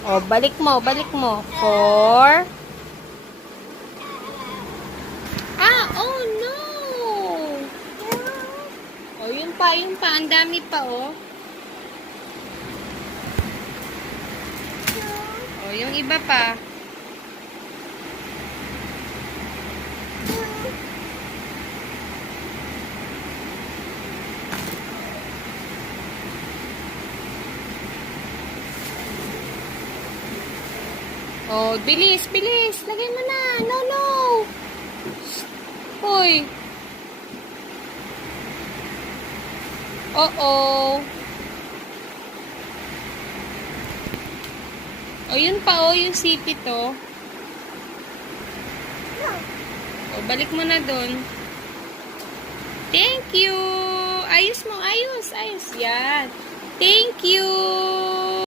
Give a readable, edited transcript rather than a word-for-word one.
O, balik mo, balik mo. 4. Ah, oh no! O, yun pa, yun pa. Ang dami pa, oh. O, yung iba pa. Oh, bilis, bilis. Lagay mo na. No, no. Hoy. Oh. O, yun pa, oh. Yung sipit, oh. O, balik mo na dun. Thank you. Ayos mo, ayos. Ayos. Yan. Thank you.